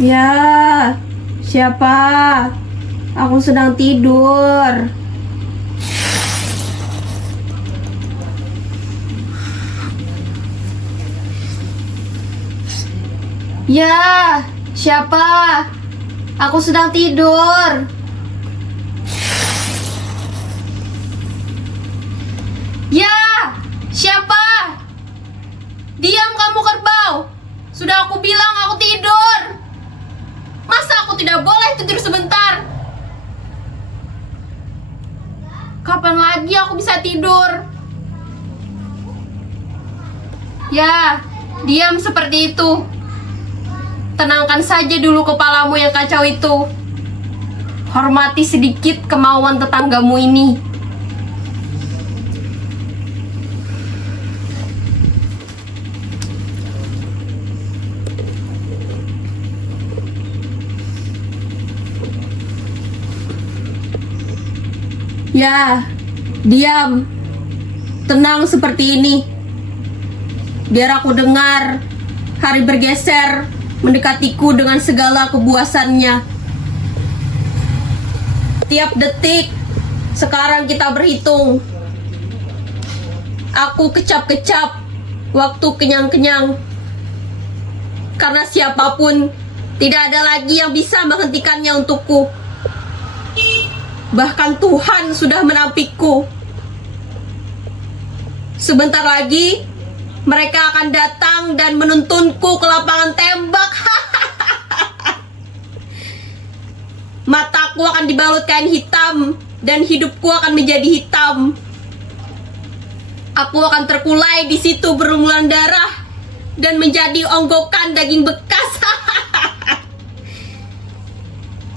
Ya, siapa? Aku sedang tidur. Ya, siapa? Aku sedang tidur. Ya, siapa? Diam kamu kerbau. Sudah aku bilang aku tidur. Masa aku tidak boleh tidur sebentar? Kapan lagi aku bisa tidur? Ya, diam seperti itu. Tenangkan saja dulu kepalamu yang kacau itu. Hormati sedikit kemauan tetanggamu ini. Ya, diam. Tenang seperti ini. Biar aku dengar hari bergeser mendekatiku dengan segala kebuasannya. Tiap detik sekarang kita berhitung. Aku kecap-kecap, waktu kenyang-kenyang. Karena siapapun tidak ada lagi yang bisa menghentikannya untukku. Bahkan Tuhan sudah menampikku. Sebentar lagi mereka akan datang dan menuntunku ke lapangan tembak. Mataku akan dibalut kain hitam dan hidupku akan menjadi hitam. Aku akan terkulai di situ berlumuran darah dan menjadi onggokan daging bekas.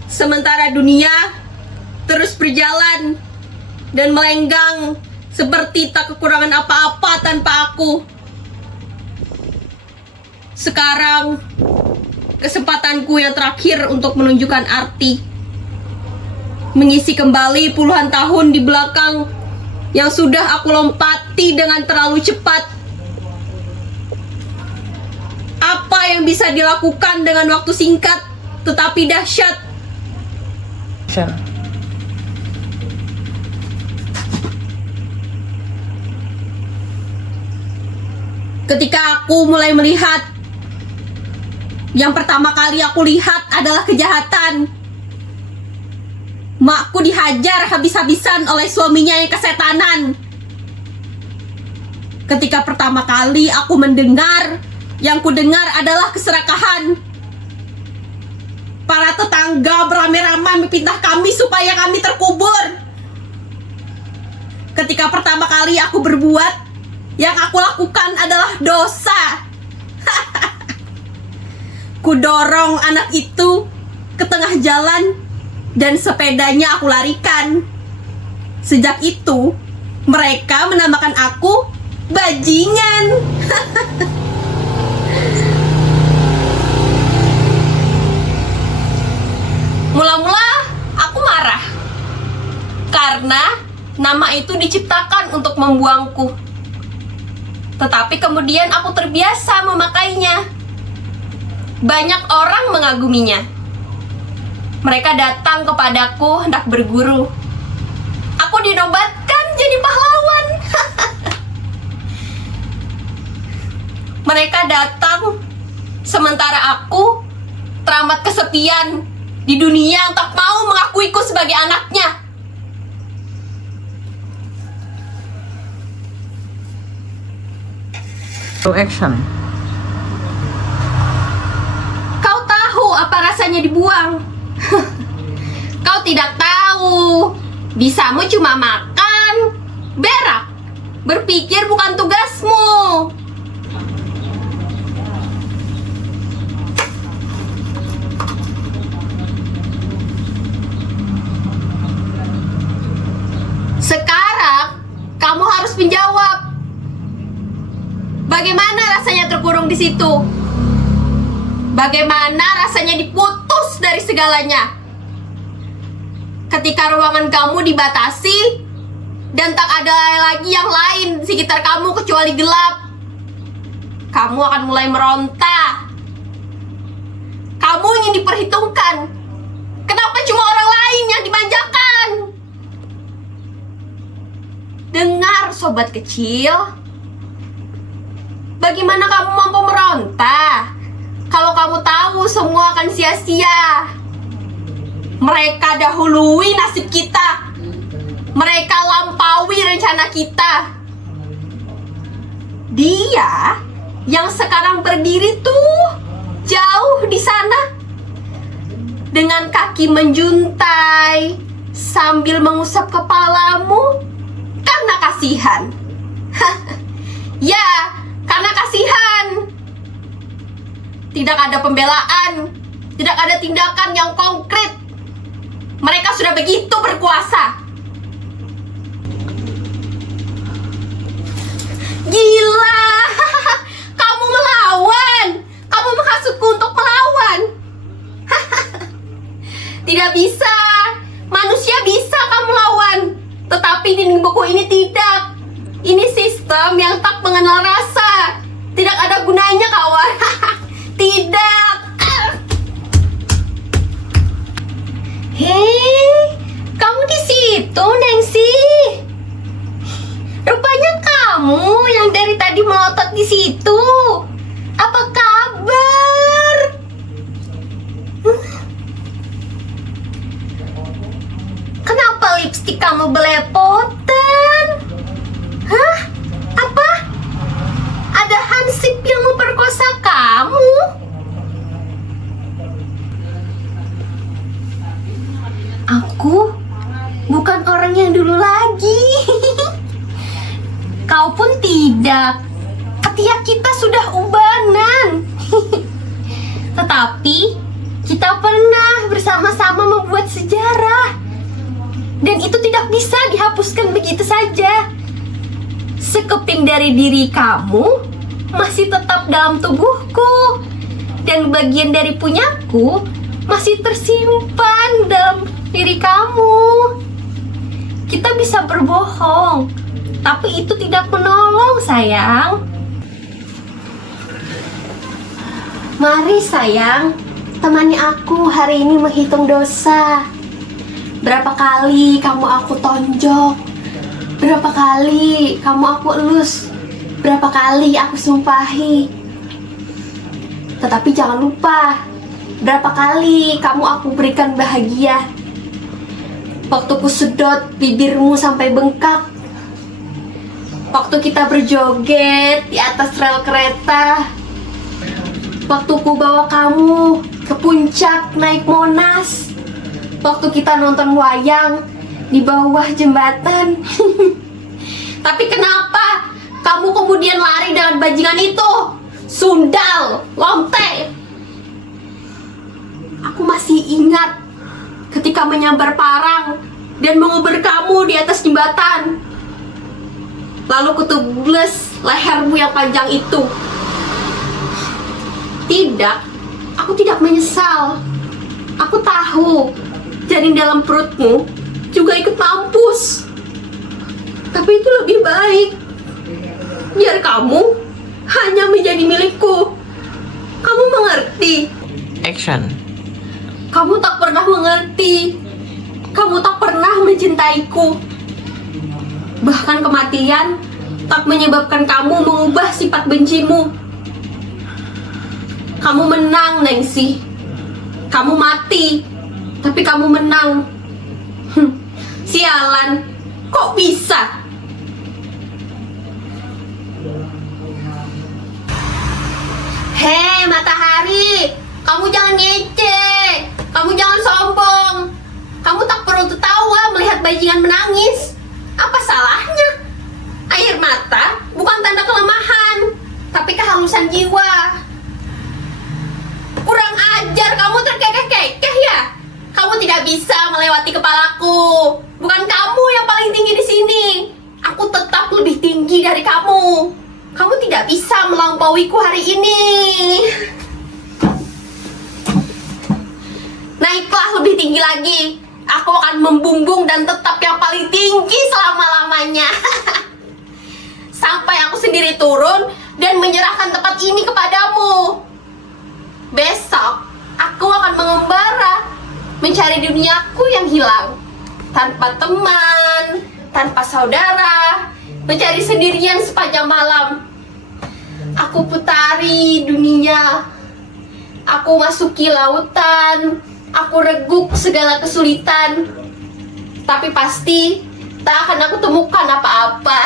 Sementara dunia terus berjalan dan melenggang seperti tak kekurangan apa-apa tanpa aku. Sekarang kesempatanku yang terakhir untuk menunjukkan arti, mengisi kembali puluhan tahun di belakang yang sudah aku lompati dengan terlalu cepat. Apa yang bisa dilakukan dengan waktu singkat tetapi dahsyat? Ketika aku mulai melihat, yang pertama kali aku lihat adalah kejahatan. Makku dihajar habis-habisan oleh suaminya yang kesetanan. Ketika pertama kali aku mendengar, yang kudengar adalah keserakahan. Para tetangga beramai-ramai mempitnah kami supaya kami terkubur. Ketika pertama kali aku berbuat, yang aku lakukan adalah dosa. Kudorong anak itu ke tengah jalan dan sepedanya aku larikan. Sejak itu, mereka menamakan aku bajingan. Mula-mula aku marah karena nama itu diciptakan untuk membuangku. Tetapi kemudian aku terbiasa memakainya. Banyak orang mengaguminya. Mereka datang kepadaku hendak berguru. Aku dinobatkan jadi pahlawan. Mereka datang sementara aku teramat kesepian di dunia yang tak mau mengakuiku sebagai anaknya. Action. Kau tahu apa rasanya dibuang? Kau tidak tahu. Bisamu cuma makan, berak. Berpikir bukan tugasmu. Sekarang kamu harus menjawab. Bagaimana rasanya terkurung di situ? Bagaimana rasanya diputus dari segalanya? Ketika ruangan kamu dibatasi dan tak ada lagi yang lain di sekitar kamu kecuali gelap, kamu akan mulai meronta. Kamu ingin diperhitungkan? Kenapa cuma orang lain yang dimanjakan? Dengar sobat kecil, bagaimana kamu mampu meronta kalau kamu tahu semua akan sia-sia? Mereka dahului nasib kita. Mereka lampaui rencana kita. Dia yang sekarang berdiri tuh jauh di sana dengan kaki menjuntai sambil mengusap kepalamu karena kasihan. Ya, karena kasihan. Tidak ada pembelaan, tidak ada tindakan yang konkret. Mereka sudah begitu berkuasa. Gila, kamu melawan. Kamu menghasutku untuk melawan. Tidak bisa. Manusia bisa kamu lawan, tetapi dinding buku ini tidak. Ini sistem yang tak mengenal rasa. Tidak ada gunanya kawan. Tidak. Hei, kamu di situ, Nengsi. Rupanya kamu yang dari tadi melotot di situ. Apa kabar? Kenapa lipstik kamu belepotan? Hah? Apa? Ada hansip yang memperkosa kamu? Aku bukan orang yang dulu lagi. Kau pun tidak. Ketika kita sudah ubanan. Tetapi kita pernah bersama-sama membuat sejarah. Dan itu tidak bisa dihapuskan begitu saja. Sekeping dari diri kamu masih tetap dalam tubuhku. Dan bagian dari punyaku masih tersimpan dalam diri kamu. Kita bisa berbohong, tapi itu tidak menolong, sayang. Mari sayang, temani aku hari ini menghitung dosa. Berapa kali kamu aku tonjok? Berapa kali kamu aku elus? Berapa kali aku sumpahi? Tetapi jangan lupa, berapa kali kamu aku berikan bahagia. Waktu ku sedot bibirmu sampai bengkak. Waktu kita berjoget di atas rel kereta. Waktu ku bawa kamu ke puncak naik Monas. Waktu kita nonton wayang di bawah jembatan. Tapi kenapa kamu kemudian lari dengan bajingan itu? Sundal, lonte. Aku masih ingat ketika menyambar parang dan mengubur kamu di atas jembatan. Lalu kutubles lehermu yang panjang itu. Tidak, aku tidak menyesal. Aku tahu janin dalam perutmu juga ikut mampus. Tapi itu lebih baik. Biar kamu hanya menjadi milikku. Kamu mengerti? Action. Kamu tak pernah mengerti. Kamu tak pernah mencintaiku. Bahkan kematian tak menyebabkan kamu mengubah sifat bencimu. Kamu menang, Nengsi. Kamu mati, tapi kamu menang. Sialan, kok bisa? Hei matahari, kamu jangan ngece. Kamu jangan sombong. Kamu tak perlu tertawa melihat bajingan menangis. Apa salahnya? Air mata bukan tanda kelemahan, tapi kehalusan jiwa. Kurang ajar, kamu terkekeh-kekeh ya? Kamu tidak bisa melewati kepalaku. Bukan kamu yang paling tinggi di sini. Aku tetap lebih tinggi dari kamu. Kamu tidak bisa melampauiku hari ini. Naiklah lebih tinggi lagi. Aku akan membumbung dan tetap yang paling tinggi selama-lamanya. Sampai aku sendiri turun dan menyerahkan tempat ini kepadamu. Besok, aku akan mengumumkan mencari duniaku yang hilang. Tanpa teman, tanpa saudara, mencari sendirian sepanjang malam. Aku putari dunia, aku masuki lautan, aku reguk segala kesulitan. Tapi pasti tak akan aku temukan apa-apa.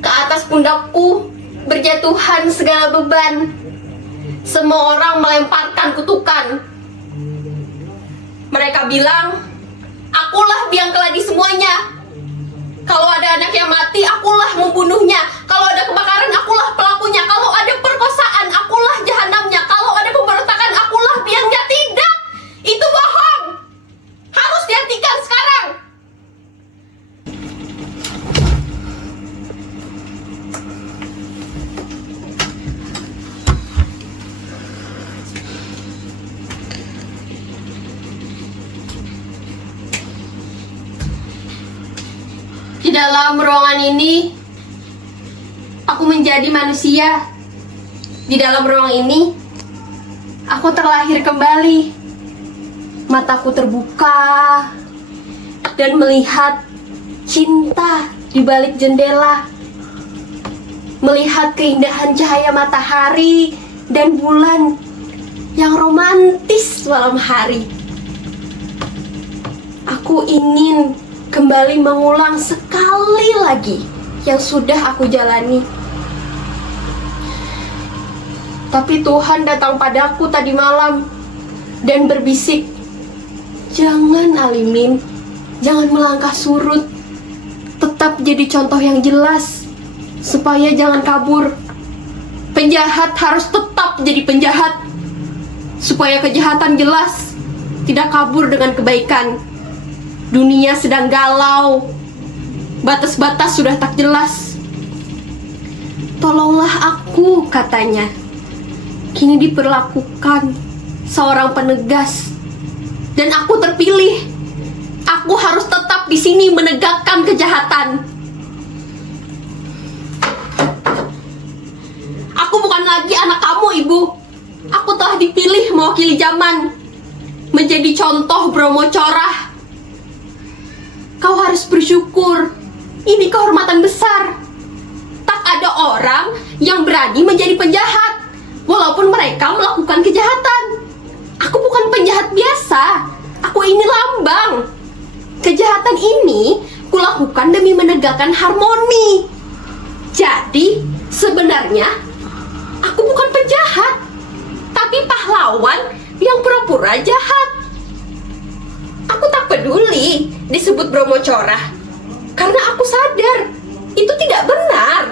Ke atas pundakku berjatuhan segala beban. Semua orang melemparkan kutukan. Mereka bilang, akulah biang keladi semuanya. Kalau ada anak yang mati, akulah membunuhnya. Kalau ada kebakaran, akulah pelakunya. Kalau ada perkosaan, akulah jahanamnya. Kalau ada pemberontakan, akulah biangnya. Tidak, itu bohong. Harus dihentikan sekarang. Di dalam ruangan ini, aku menjadi manusia. Di dalam ruang ini, aku terlahir kembali. Mataku terbuka dan melihat cinta di balik jendela. Melihat keindahan cahaya matahari dan bulan yang romantis malam hari. Aku ingin kembali mengulang sekali lagi yang sudah aku jalani. Tapi Tuhan datang padaku tadi malam dan berbisik, "Jangan Alimin, jangan melangkah surut. Tetap jadi contoh yang jelas, supaya jangan kabur. Penjahat harus tetap jadi penjahat, supaya kejahatan jelas, tidak kabur dengan kebaikan. Dunia sedang galau, batas-batas sudah tak jelas. Tolonglah aku," katanya. Kini diperlakukan seorang penegas, dan aku terpilih. Aku harus tetap di sini menegakkan kejahatan. Aku bukan lagi anak kamu, Ibu. Aku telah dipilih mewakili zaman, menjadi contoh Bromo Corah. Kau harus bersyukur. Ini kehormatan besar. Tak ada orang yang berani menjadi penjahat, walaupun mereka melakukan kejahatan. Aku bukan penjahat biasa. Aku ini lambang. Kejahatan ini kulakukan demi menegakkan harmoni. Jadi, sebenarnya aku bukan penjahat, tapi pahlawan yang pura-pura jahat. Aku tak peduli disebut Bromo Corah, karena aku sadar itu tidak benar.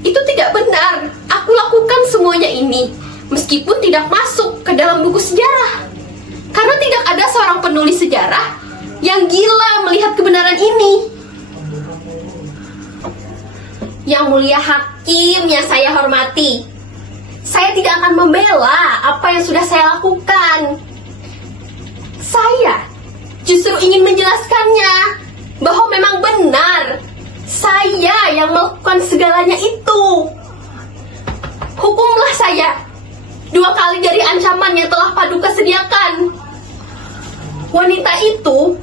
Itu tidak benar. Aku lakukan semuanya ini meskipun tidak masuk ke dalam buku sejarah, karena tidak ada seorang penulis sejarah yang gila melihat kebenaran ini. Yang mulia hakim yang saya hormati, saya tidak akan membela apa yang sudah saya lakukan. Saya justru ingin menjelaskannya bahwa memang benar saya yang melakukan segalanya itu. Hukumlah saya 2 kali dari ancaman yang telah Paduka sediakan. Wanita itu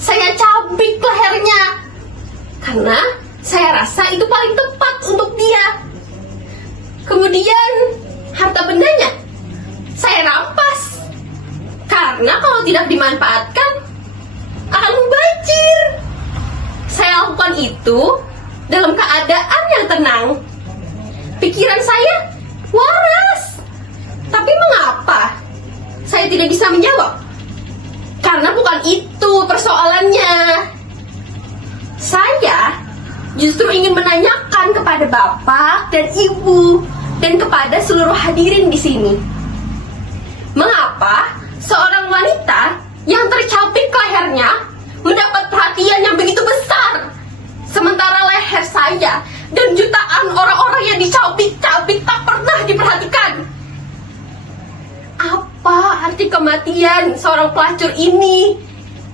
saya cabik lehernya, karena saya rasa itu paling tepat untuk dia. Kemudian harta bendanya saya rampas, karena kalau tidak dimanfaatkan akan mubazir. Saya lakukan itu dalam keadaan yang tenang. Pikiran saya waras. Tapi mengapa saya tidak bisa menjawab? Karena bukan itu persoalannya. Saya justru ingin menanyakan kepada Bapak dan Ibu dan kepada seluruh hadirin di sini. Mengapa seorang wanita yang tercapik lehernya mendapat perhatian yang begitu besar, sementara leher saya dan jutaan orang-orang yang dicabik-cabik tak pernah diperhatikan? Apa arti kematian seorang pelacur ini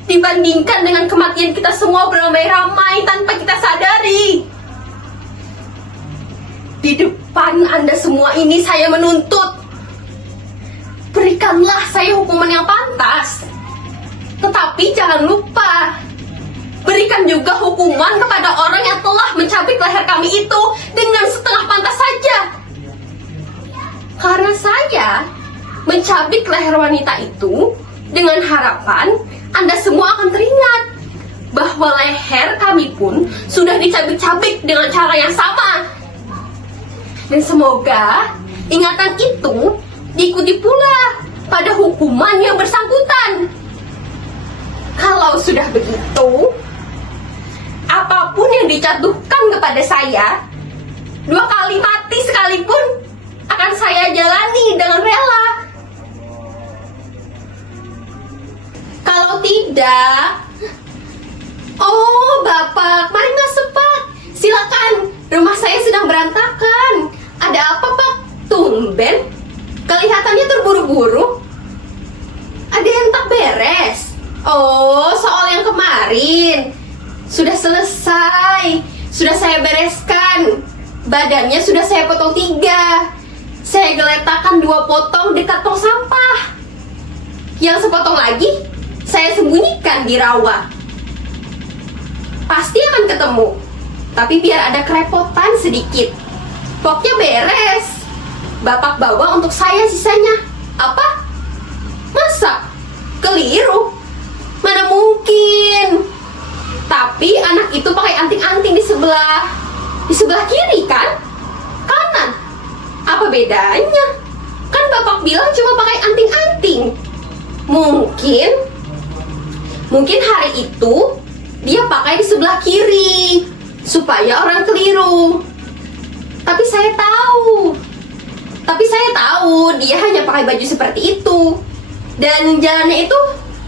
dibandingkan dengan kematian kita semua beramai-ramai tanpa kita sadari? Di depan Anda semua ini saya menuntut, berikan berikanlah saya hukuman yang pantas. Tetapi jangan lupa, berikan juga hukuman kepada orang yang telah mencabik leher kami itu dengan setengah pantas saja. Karena saya mencabik leher wanita itu dengan harapan Anda semua akan teringat bahwa leher kami pun sudah dicabik-cabik dengan cara yang sama. Dan semoga ingatan itu diikuti pula pada hukuman yang bersangkutan. Kalau sudah begitu, apapun yang dijatuhkan kepada saya, 2 kali mati sekalipun akan saya jalani dengan rela. Kalau tidak, oh Bapak, mari masuk Pak. Silakan, rumah saya sedang berantakan. Ada apa Pak? Tumben, kelihatannya terburu-buru. Ada yang tak beres. Oh, soal yang kemarin sudah selesai. Sudah saya bereskan. Badannya sudah saya potong 3. Saya geletakkan 2 potong dekat tong sampah. Yang sepotong lagi saya sembunyikan di rawa. Pasti akan ketemu. Tapi biar ada kerepotan sedikit. Pokoknya beres. Bapak bawa untuk saya sisanya. Apa? Masa? Keliru? Mana mungkin? Tapi anak itu pakai anting-anting di sebelah kiri kan? Kanan. Apa bedanya? Kan Bapak bilang cuma pakai anting-anting. Mungkin hari itu dia pakai di sebelah kiri supaya orang keliru. Tapi saya tahu dia hanya pakai baju seperti itu. Dan jalannya itu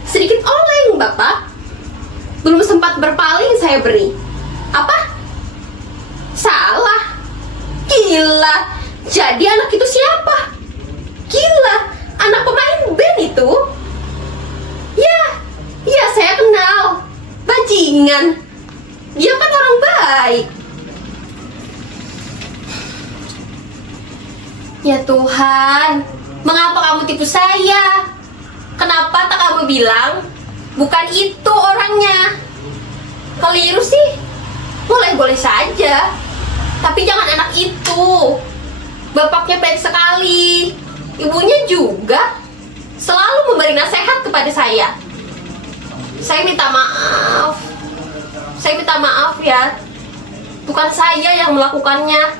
sedikit oleng, Bapak. Belum sempat berpaling saya beri. Apa? Salah. Gila. Jadi anak itu siapa? Gila, anak pemain band itu. Ya saya kenal. Bajingan. Dia kan orang baik. Ya Tuhan, mengapa kamu tipu saya? Kenapa tak kamu bilang bukan itu orangnya? Keliru sih, boleh-boleh saja. Tapi jangan anak itu. Bapaknya baik sekali. Ibunya juga selalu memberi nasihat kepada saya. Saya minta maaf ya. Bukan saya yang melakukannya,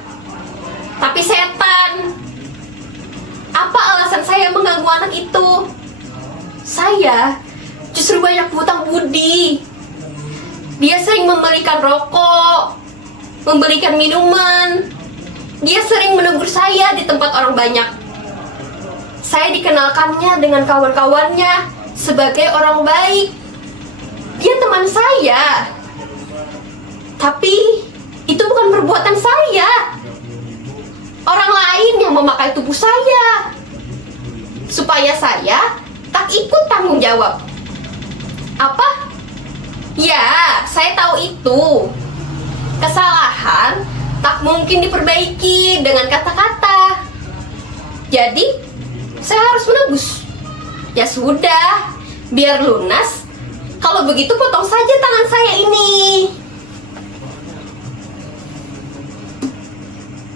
tapi setan. Apa alasan saya mengganggu anak itu? Saya justru banyak hutang budi. Dia sering membelikan rokok, membelikan minuman. Dia sering menegur saya di tempat orang banyak. Saya dikenalkannya dengan kawan-kawannya sebagai orang baik. Dia teman saya. Tapi itu bukan perbuatan saya. Orang lain yang memakai tubuh saya supaya saya tak ikut tanggung jawab. Apa? Ya, saya tahu itu. Kesalahan tak mungkin diperbaiki dengan kata-kata. Jadi, saya harus menebus. Ya sudah, biar lunas. Kalau begitu potong saja tangan saya ini.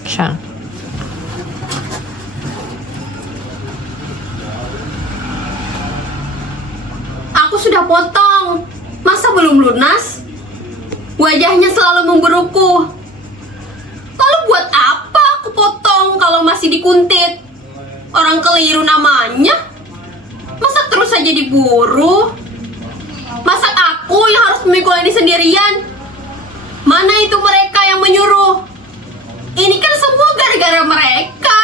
Siya. Aku sudah potong. Masa belum lunas? Wajahnya selalu memberuku. Lalu buat apa aku potong kalau masih dikuntit? Orang keliru namanya. Masa terus saja diburu? Masa aku yang harus memikul ini sendirian? Mana itu mereka yang menyuruh? Ini kan semua gara-gara mereka.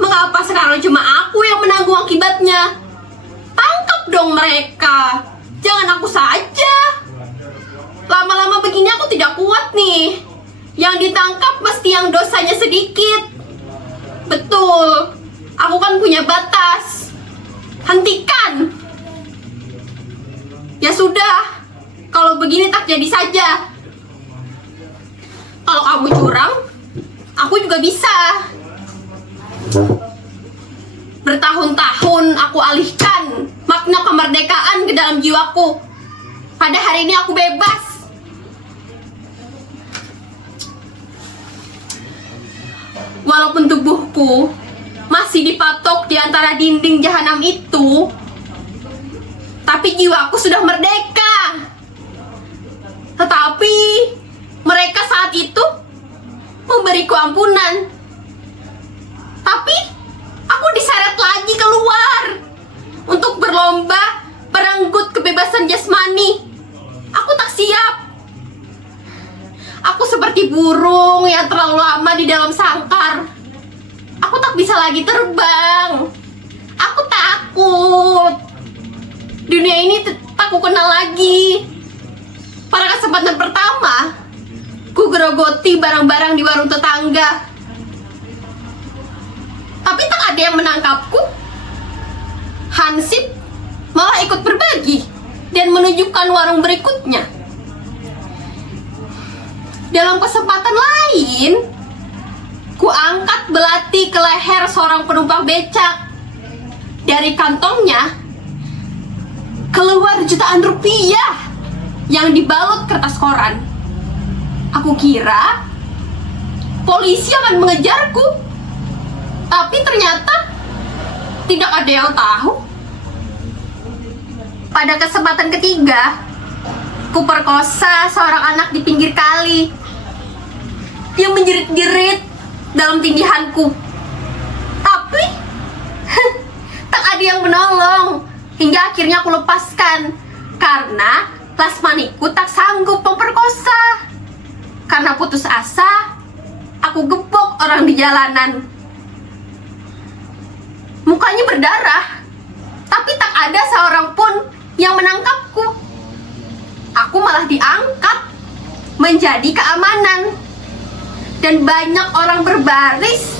Mengapa sekarang cuma aku yang menanggung akibatnya? Tangkap dong mereka. Jangan aku saja. Lama-lama begini aku tidak kuat nih. Yang ditangkap mesti yang dosanya sedikit. Betul. Aku kan punya batas. Hentikan. Ya sudah. Kalau begini tak jadi saja. Kalau kamu curang, aku juga bisa. Bertahun-tahun tahun aku alihkan makna kemerdekaan ke dalam jiwaku. Pada hari ini aku bebas. Walaupun tubuhku masih dipatok di antara dinding jahanam itu, tapi jiwaku sudah merdeka. Tetapi mereka saat itu memberiku ampunan. Tapi aku diseret lagi keluar untuk berlomba merenggut kebebasan jasmani. Aku tak siap. Aku seperti burung yang terlalu lama di dalam sangkar. Aku tak bisa lagi terbang. Aku takut. Dunia ini tak ku kenal lagi. Pada kesempatan pertama, ku gerogoti barang-barang di warung tetangga. Tapi tak ada yang menangkapku. Hansip malah ikut berbagi dan menunjukkan warung berikutnya. Dalam kesempatan lain, ku angkat belati ke leher seorang penumpang becak. Dari kantongnya keluar jutaan rupiah yang dibalut kertas koran. Aku kira polisi akan mengejarku, tapi ternyata tidak ada yang tahu. Pada kesempatan ketiga, ku perkosa seorang anak di pinggir kali. Dia menjerit-jerit dalam tindihanku, tapi tak ada yang menolong. Hingga akhirnya aku lepaskan karena lasmaniku tak sanggup memperkosa. Karena putus asa, aku gebok orang di jalanan. Mukanya berdarah, tapi tak ada seorang pun yang menangkapku. Aku malah diangkat menjadi keamanan, dan banyak orang berbaris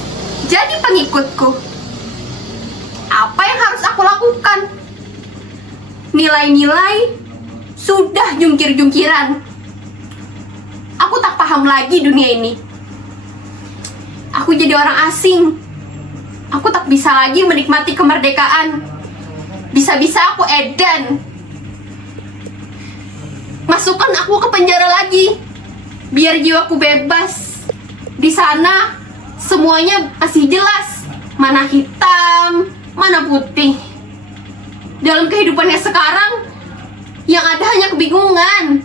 jadi pengikutku. Apa yang harus aku lakukan? Nilai-nilai sudah jungkir-jungkiran. Aku tak paham lagi dunia ini. Aku jadi orang asing. Aku tak bisa lagi menikmati kemerdekaan. Bisa-bisa aku edan. Masukkan aku ke penjara lagi, biar jiwaku bebas. Di sana semuanya masih jelas, mana hitam, mana putih. Dalam kehidupannya sekarang, yang ada hanya kebingungan.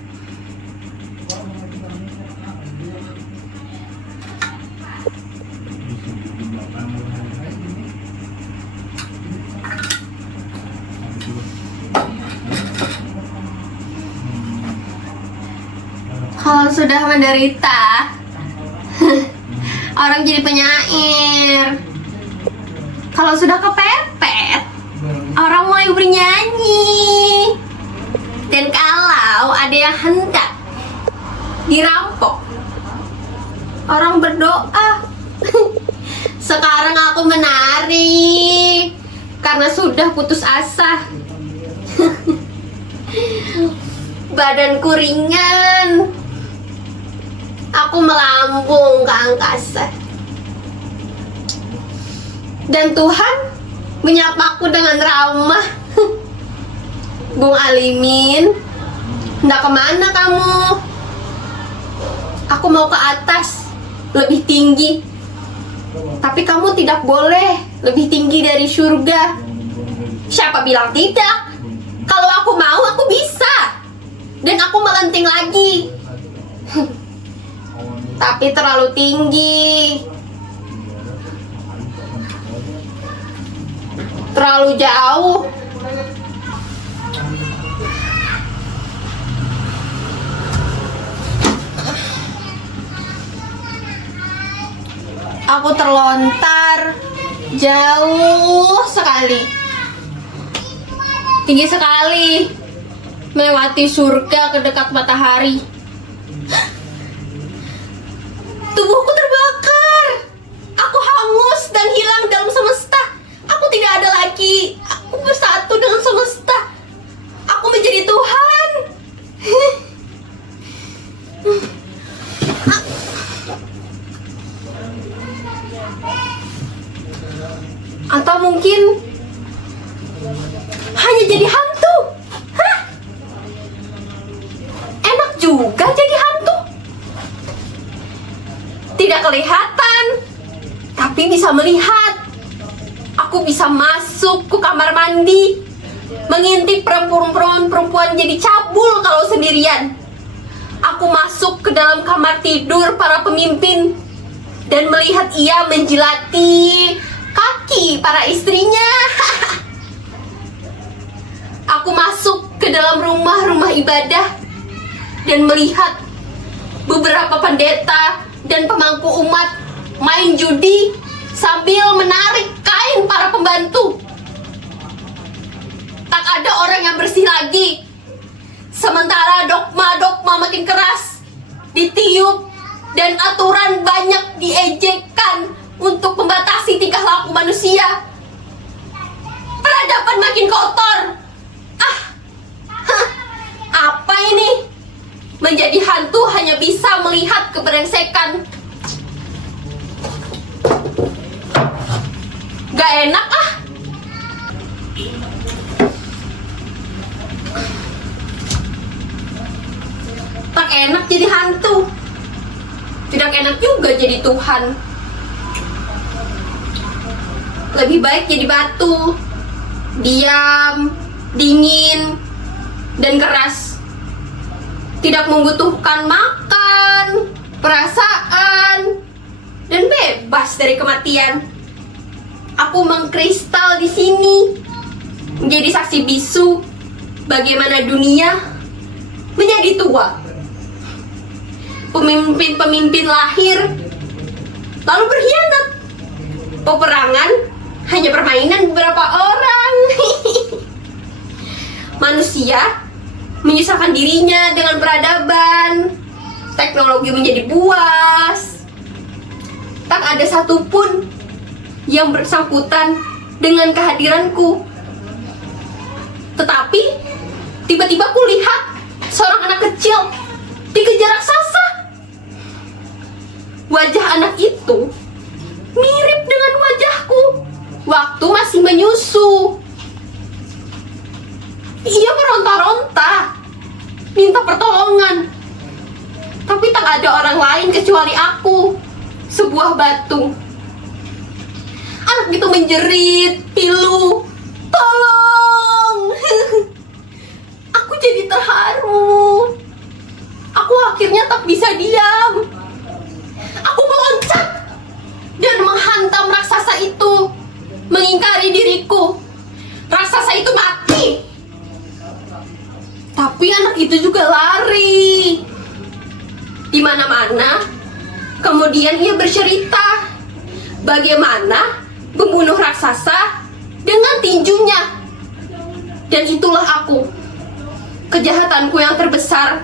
Kalau sudah menderita, orang jadi penyair. Kalau sudah kepepet, orang mulai bernyanyi. Dan kalau ada yang hendak dirampok, orang berdoa. Sekarang aku menari karena sudah putus asa. Badanku ringan. Aku melambung ke angkasa. Dan Tuhan menyapaku dengan ramah. Bung Alimin, hendak kemana kamu? Aku mau ke atas, lebih tinggi. Tapi kamu tidak boleh lebih tinggi dari surga. Siapa bilang tidak? Kalau aku mau, aku bisa. Dan aku melenting lagi. Tapi terlalu tinggi, terlalu jauh. Aku terlontar jauh sekali, tinggi sekali, melewati surga ke dekat matahari. Tubuhku terbakar. Aku hangus dan hilang dalam semesta. Aku tidak ada lagi. Aku bersatu dengan semesta. Aku menjadi Tuhan. Atau mungkin hanya jadi hantu. Hah? Enak juga jadi hantu. Tidak kelihatan, tapi bisa melihat. Aku bisa masuk ke kamar mandi, mengintip perempuan jadi cabul kalau sendirian. Aku masuk ke dalam kamar tidur para pemimpin dan melihat ia menjilati kaki para istrinya. Aku masuk ke dalam rumah-rumah ibadah dan melihat beberapa pendeta dan pemangku umat main judi sambil menarik kain para pembantu. Tak ada orang yang bersih lagi. Sementara dogma-dogma makin keras ditiup dan aturan banyak diejekkan untuk membatasi tingkah laku manusia. Peradaban makin kotor. Apa ini? Menjadi hantu hanya bisa melihat kebrengsekan. Gak enak ah. Tak enak jadi hantu. Tidak enak juga jadi Tuhan. Lebih baik jadi batu, diam, dingin, dan keras. Tidak membutuhkan makan, perasaan, dan bebas dari kematian. Aku mengkristal di sini, menjadi saksi bisu bagaimana dunia menjadi tua. Pemimpin-pemimpin lahir lalu berkhianat. Peperangan hanya permainan beberapa orang. Manusia menyusahkan dirinya dengan peradaban. Teknologi menjadi buas. Tak ada satupun yang bersangkutan dengan kehadiranku. Tetapi tiba-tiba kulihat seorang anak kecil dikejar raksasa. Wajah anak itu mirip dengan wajahku waktu masih menyusu. Ia meronta-ronta, minta pertolongan. Tapi tak ada orang lain kecuali aku, sebuah batu. Anak itu menjerit, pilu, tolong. Aku jadi terharu. Aku akhirnya tak bisa diam. Aku meloncat dan menghantam raksasa itu, mengingkari diriku. Raksasa itu mati. Tapi anak itu juga lari. Di mana-mana, kemudian ia bercerita bagaimana membunuh raksasa dengan tinjunya. Dan itulah aku. Kejahatanku yang terbesar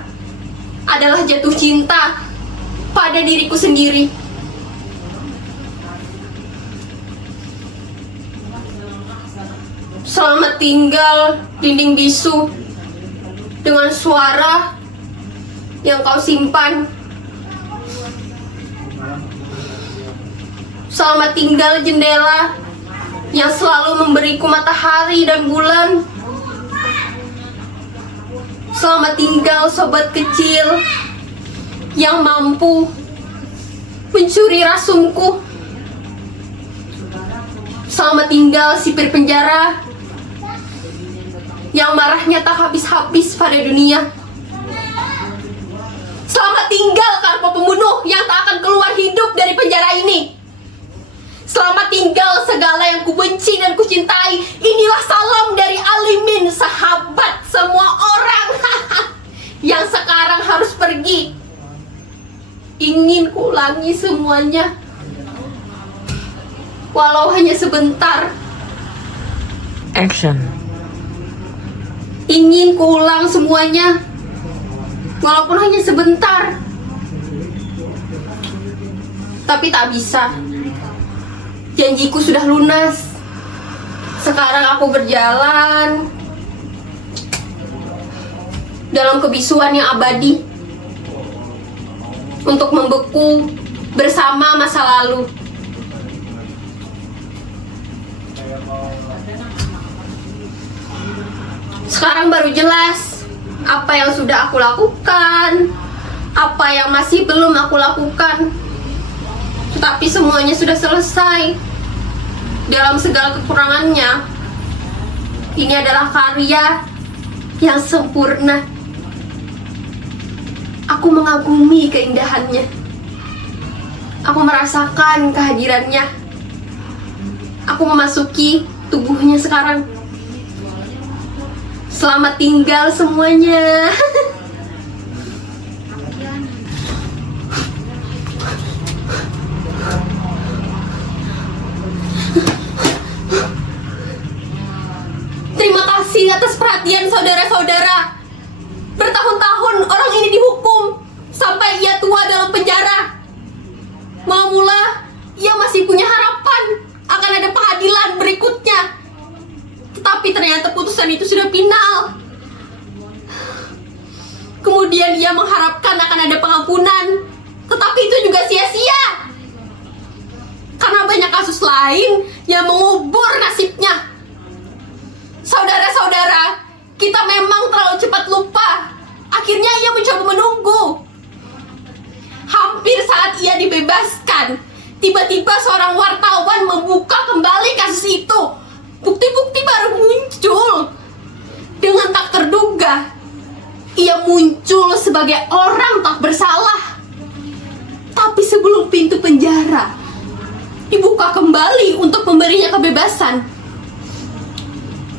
adalah jatuh cinta pada diriku sendiri. Selamat tinggal, dinding bisu, dengan suara yang kau simpan. Selamat tinggal, jendela yang selalu memberiku matahari dan bulan. Selamat tinggal, sobat kecil yang mampu mencuri rasumku. Selamat tinggal, sipir penjara yang marahnya tak habis-habis pada dunia. Selamat tinggal, karpa pembunuh yang tak akan keluar hidup dari penjara ini. Selamat tinggal segala yang kubenci dan kucintai. Inilah salam dari Alimin, sahabat semua orang yang sekarang harus pergi. Ingin kuulangi semuanya, walau hanya sebentar. Action. Ingin kuulang semuanya, walaupun hanya sebentar. Tapi tak bisa. Janjiku sudah lunas. Sekarang aku berjalan dalam kebisuan yang abadi untuk membeku bersama masa lalu. Sekarang baru jelas apa yang sudah aku lakukan, apa yang masih belum aku lakukan. Tetapi semuanya sudah selesai. Dalam segala kekurangannya, ini adalah karya yang sempurna. Aku mengagumi keindahannya. Aku merasakan kehadirannya. Aku memasuki tubuhnya sekarang. Selamat tinggal semuanya. Terima kasih atas perhatian saudara-saudara. Bertahun-tahun orang ini dihukum sampai ia tua dalam penjara. Mula-mula ia masih punya harapan akan ada pengadilan berikutnya. Tetapi ternyata putusan itu sudah final. Kemudian ia mengharapkan akan ada pengampunan. Tetapi itu juga sia-sia. Karena banyak kasus lain yang mengubur nasibnya. Saudara-saudara, kita memang terlalu cepat lupa. Akhirnya ia mencoba menunggu. Hampir saat ia dibebaskan, tiba-tiba seorang wartawan membuka kembali kasus itu. Bukti-bukti baru muncul. Dengan tak terduga, ia muncul sebagai orang tak bersalah. Tapi sebelum pintu penjara dibuka kembali untuk memberinya kebebasan,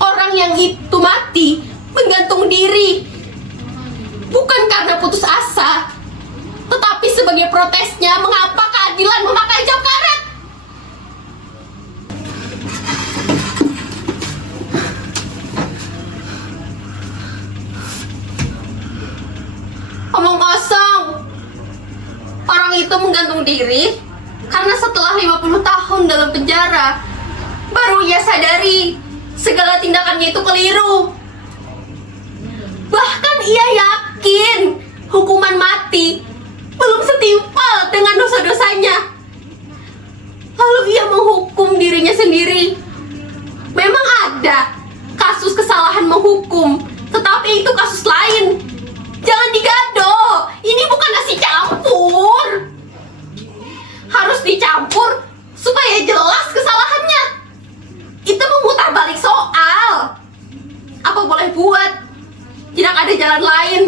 orang yang itu mati menggantung diri. Bukan karena putus asa, tetapi sebagai protesnya mengapa keadilan memakai jam karet. Omong kosong. Orang itu menggantung diri karena setelah 50 tahun dalam penjara, baru ia sadari segala tindakannya itu keliru. Bahkan ia yakin hukuman mati belum setimpal dengan dosa-dosanya. Lalu ia menghukum dirinya sendiri. Memang ada kasus kesalahan menghukum, tetapi itu kasus lain. Jangan digado. Ini bukan nasi campur. Harus dicampur supaya jelas kesalahannya. Itu memutar balik soal. Apa boleh buat? Tidak ada jalan lain.